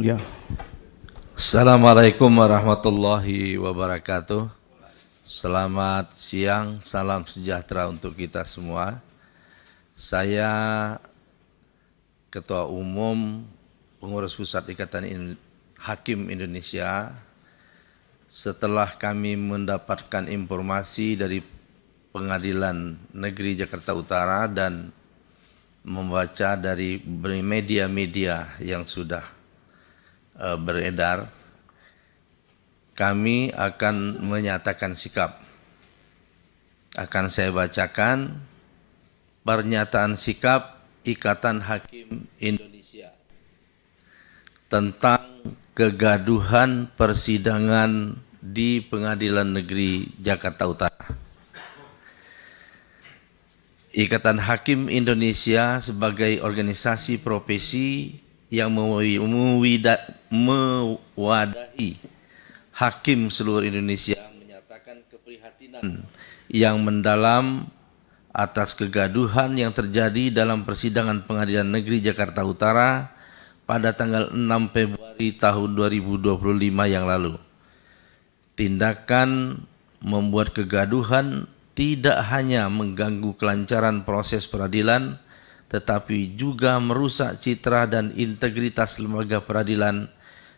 Mulia. Assalamualaikum warahmatullahi wabarakatuh. Selamat siang, salam sejahtera untuk kita semua. Saya Ketua Umum Pengurus Pusat Ikatan Hakim Indonesia. Setelah kami mendapatkan informasi dari Pengadilan Negeri Jakarta Utara dan membaca dari media-media yang sudah beredar, kami akan menyatakan sikap. Akan saya bacakan pernyataan sikap Ikatan Hakim Indonesia tentang kegaduhan persidangan di Pengadilan Negeri Jakarta Utara. Ikatan Hakim Indonesia sebagai organisasi profesi yang mewadahi hakim seluruh Indonesia menyatakan keprihatinan yang mendalam atas kegaduhan yang terjadi dalam persidangan Pengadilan Negeri Jakarta Utara pada tanggal 6 Februari tahun 2025 yang lalu. Tindakan membuat kegaduhan tidak hanya mengganggu kelancaran proses peradilan, tetapi juga merusak citra dan integritas lembaga peradilan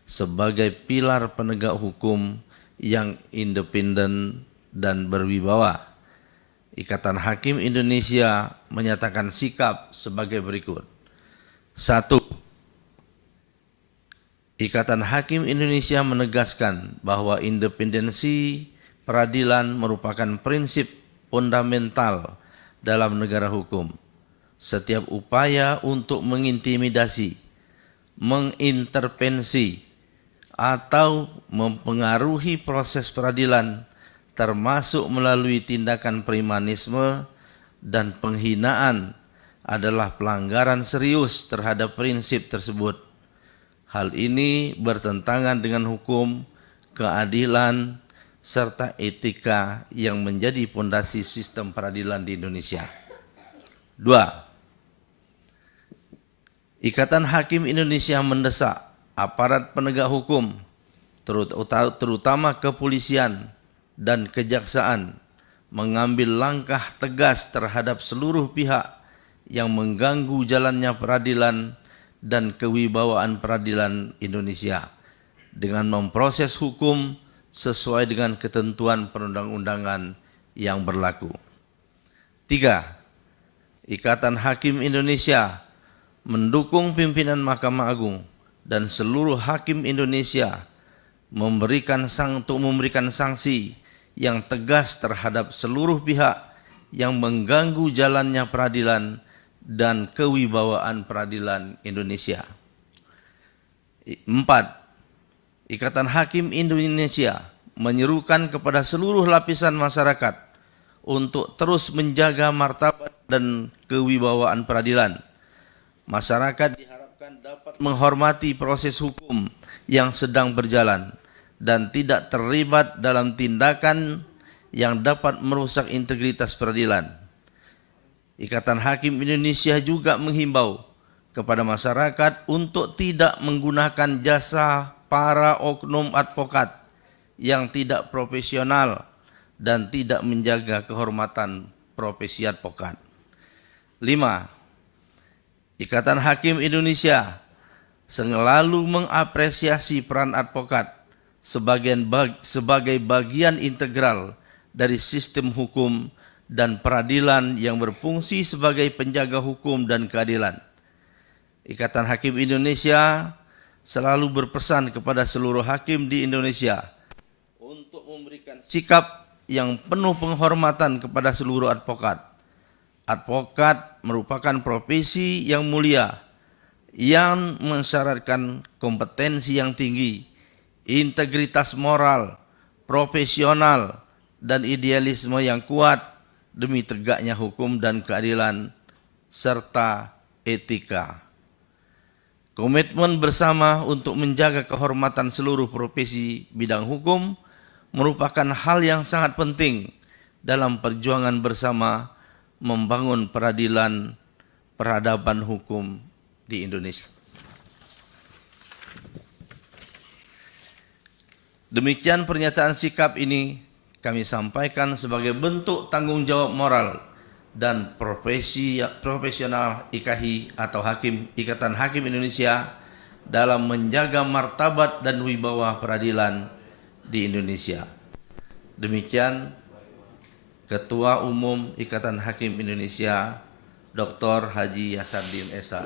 sebagai pilar penegak hukum yang independen dan berwibawa. Ikatan Hakim Indonesia menyatakan sikap sebagai berikut. 1. Ikatan Hakim Indonesia menegaskan bahwa independensi peradilan merupakan prinsip fundamental dalam negara hukum. Setiap upaya untuk mengintimidasi, mengintervensi, atau mempengaruhi proses peradilan termasuk melalui tindakan premanisme dan penghinaan adalah pelanggaran serius terhadap prinsip tersebut. Hal ini bertentangan dengan hukum, keadilan, serta etika yang menjadi fondasi sistem peradilan di Indonesia. 2. Ikatan Hakim Indonesia mendesak aparat penegak hukum, terutama kepolisian dan kejaksaan, mengambil langkah tegas terhadap seluruh pihak yang mengganggu jalannya peradilan dan kewibawaan peradilan Indonesia dengan memproses hukum sesuai dengan ketentuan perundang-undangan yang berlaku. 3. Ikatan Hakim Indonesia mendukung pimpinan Mahkamah Agung dan seluruh hakim Indonesia memberikan sanksi yang tegas terhadap seluruh pihak yang mengganggu jalannya peradilan dan kewibawaan peradilan Indonesia. 4. Ikatan Hakim Indonesia menyerukan kepada seluruh lapisan masyarakat untuk terus menjaga martabat dan kewibawaan peradilan. Masyarakat diharapkan dapat menghormati proses hukum yang sedang berjalan dan tidak terlibat dalam tindakan yang dapat merusak integritas peradilan. Ikatan Hakim Indonesia juga menghimbau kepada masyarakat untuk tidak menggunakan jasa para oknum advokat yang tidak profesional dan tidak menjaga kehormatan profesi advokat. 5. Ikatan Hakim Indonesia selalu mengapresiasi peran advokat sebagai bagian integral dari sistem hukum dan peradilan yang berfungsi sebagai penjaga hukum dan keadilan. Ikatan Hakim Indonesia selalu berpesan kepada seluruh hakim di Indonesia untuk memberikan sikap yang penuh penghormatan kepada seluruh advokat. Advokat merupakan profesi yang mulia yang mensyaratkan kompetensi yang tinggi, integritas moral, profesional, dan idealisme yang kuat demi tegaknya hukum dan keadilan serta etika. Komitmen bersama untuk menjaga kehormatan seluruh profesi bidang hukum merupakan hal yang sangat penting dalam perjuangan bersama membangun peradaban hukum di Indonesia. Demikian pernyataan sikap ini kami sampaikan sebagai bentuk tanggung jawab moral dan profesional IKHI atau Ikatan Hakim Indonesia dalam menjaga martabat dan wibawa peradilan di Indonesia. Demikian Ketua Umum Ikatan Hakim Indonesia Dr. Haji Yasardin Esa.